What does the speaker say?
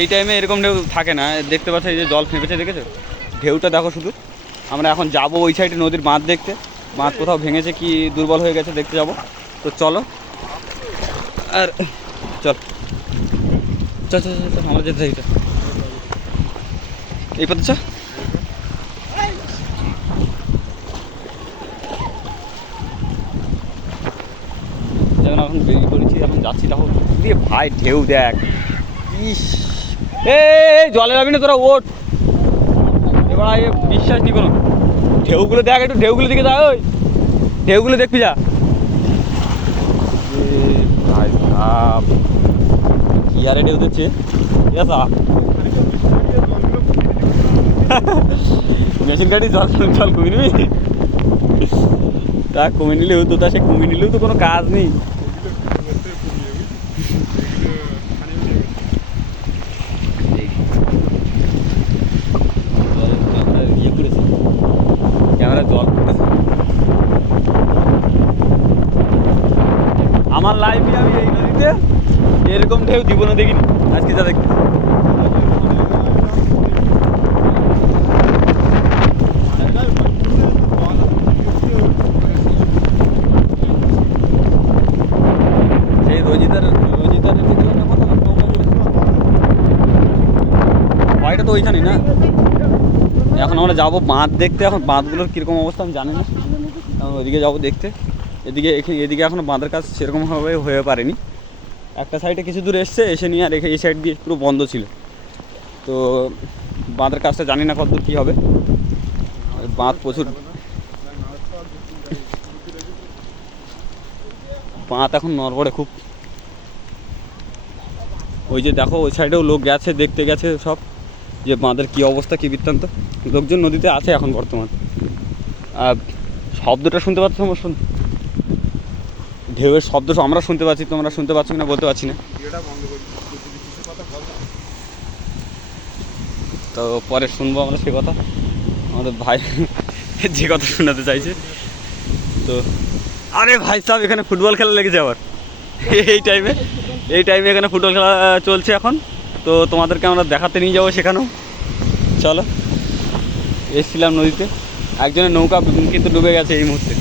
এই টাইমে এরকম ঢেউ থাকে না। দেখতে পাচ্ছ এই যে জল ফেঁপেছে দেখেছ? ঢেউটা দেখো শুধু। আমরা এখন যাব ওই সাইডে নদীর বাঁধ দেখতে। বাঁধ কোথাও ভেঙেছে কি দুর্বল হয়ে গেছে দেখতে যাব। তো চলো। আর চল। চল চল চল, চল আমরা যেতে থাকি এই পথে চ যেমন এখন বেরিয়ে পড়েছি এখন যাচ্ছি তখন দিয়ে ভাই ঢেউ দেখ। ইস। এ জলে যাবি না তোরা ওঠ। এবার বিশ্বাস নি। কোনো ঢেউগুলো দেখ, একটু ঢেউগুলো দিকে যা, ওই। ঢেউগুলো দেখবি যা। ভাই কি আরে ঢেউ দিচ্ছে? মেশিন গাড়ি জল জল কমে নিবি? তা কমে নিলেও তো, তা সে কমে নিলেও তো কোনো কাজ নেই। জল পড়েছে আমার লাইফে আমি এই নদীতে এরকম ঢেউ জীবনে দেখিনি। আজকে যা দেখছি। সেই রোজিতার রেখেছিলাম না কথা নৌকা করে বাড়িটা তো ওইখানে না? এখন আমরা যাব বাঁধ দেখতে। এখন বাঁধগুলোর কীরকম অবস্থা আমি জানি না। ওইদিকে যাব দেখতে। এদিকে এখানে এদিকে এখনও বাঁধের কাজ সেরকমভাবে হয়ে পারেনি। একটা সাইডে কিছু দূর এসছে, এসে নিয়ে আর এই সাইড দিয়ে পুরো বন্ধ ছিল। তো বাঁধের কাজটা জানি না কতদূর কী হবে। বাঁধ প্রচুর। বাঁধ এখন নড়বড়ে খুব। ওই যে দেখো, ওই সাইডেও লোক গেছে, দেখতে গেছে সব। যে বাঁধের কী অবস্থা, কী বৃত্তান্ত? লোকজন নদীতে আছে এখন বর্তমান। আর শব্দটা শুনতে পাচ্ছ আমার শুন। ঢেউয়ের শব্দ আমরা শুনতে পাচ্ছি, তোমরা শুনতে পাচ্ছ না বলতে পারছি না। তো পরে শুনব আমরা সে কথা। আমাদের ভাই যে কথা শোনাতে চাইছে। তো আরে ভাই সাহেব, এখানে ফুটবল খেলা লেগেছে আবার। এই টাইমে এই টাইমে এখানে ফুটবল খেলা চলছে এখন। তো তোমাদেরকে আমরা দেখাতে নিয়ে যাব সেখানেও চলো, এসছিলাম নদীতে। একজনের নৌকা কিন্তু ডুবে গেছে এই মুহূর্তে।